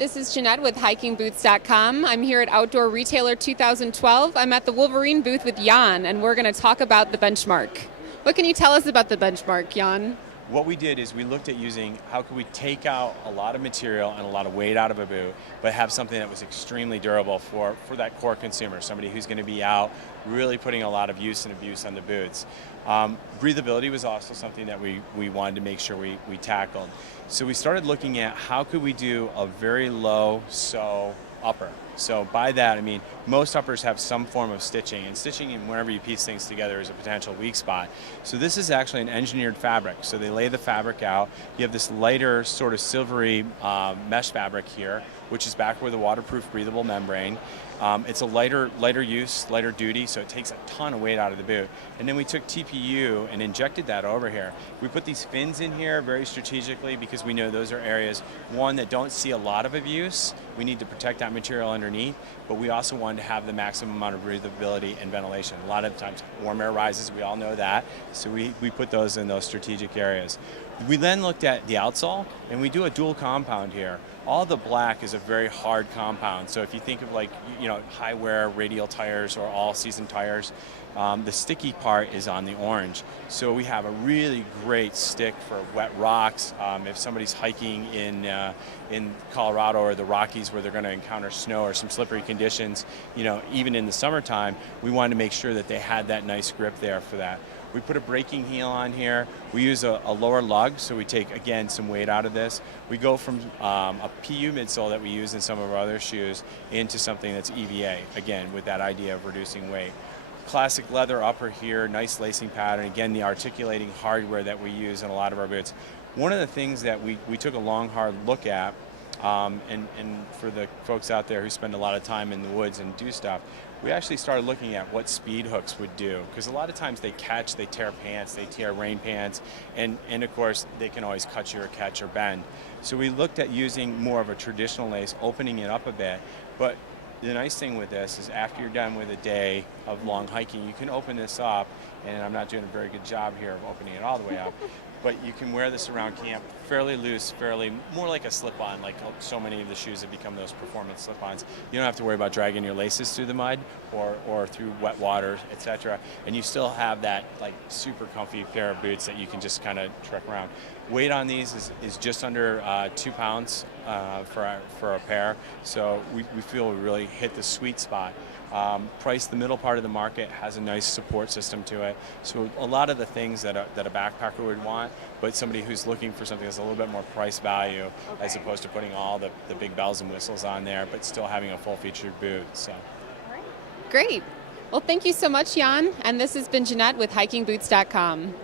This is Jeanette with HikingBoots.com. I'm here at Outdoor Retailer 2012. I'm at the Wolverine booth with Jan, and we're going to talk about the benchmark. What can you tell us about the benchmark, Jan? What we did is we looked at using how could we take out a lot of material and a lot of weight out of a boot, but have something that was extremely durable for that core consumer, somebody who's going to be out really putting a lot of use and abuse on the boots. Breathability was also something that we wanted to make sure we tackled. So we started looking at how could we do a very low sew upper. So by that I mean most uppers have some form of stitching, and stitching and whenever you piece things together is a potential weak spot. So this is actually an engineered fabric. So they lay the fabric out. You have this lighter sort of silvery mesh fabric here, which is backed with a waterproof breathable membrane. It's a lighter use, lighter duty, so it takes a ton of weight out of the boot. And then we took TPU and injected that over here. We put these fins in here very strategically because we know those are areas, one, that don't see a lot of abuse. We need to protect that material underneath, but we also wanted to have the maximum amount of breathability and ventilation. A lot of times warm air rises, we all know that, so we put those in those strategic areas. We then looked at the outsole, and we do a dual compound here. All the black is a very hard compound, so if you think of like, high wear radial tires or all season tires, the sticky part is on the orange. So we have a really great stick for wet rocks. If somebody's hiking in Colorado or the Rockies where they're going to encounter snow or some slippery conditions, even in the summertime, we wanted to make sure that they had that nice grip there for that. We put a braking heel on here. We use a lower lug, so we take, again, some weight out of this. We go from a PU midsole that we use in some of our other shoes into something that's EVA, again, with that idea of reducing weight. Classic leather upper here, nice lacing pattern. Again, the articulating hardware that we use in a lot of our boots. One of the things that we took a long, hard look at, and for the folks out there who spend a lot of time in the woods and do stuff, we actually started looking at what speed hooks would do, because a lot of times they tear pants, they tear rain pants, and of course they can always cut you or catch or bend. So we looked at using more of a traditional lace, opening it up a bit, but the nice thing with this is after you're done with a day of long hiking, you can open this up, and I'm not doing a very good job here of opening it all the way up, but you can wear this around camp fairly loose, more like a slip-on, like so many of the shoes that become those performance slip-ons. You don't have to worry about dragging your laces through the mud or through wet water, etc. And you still have that like super comfy pair of boots that you can just kind of trek around. Weight on these is just under 2 pounds for a pair, so we feel we really hit the sweet spot. Price, the middle part of the market, has a nice support system to it. So a lot of the things that a backpacker would want, but somebody who's looking for something that's a little bit more price value, as opposed to putting all the big bells and whistles on there, but still having a full-featured boot. So. Great. Well, thank you so much, Jan. And this has been Jeanette with HikingBoots.com.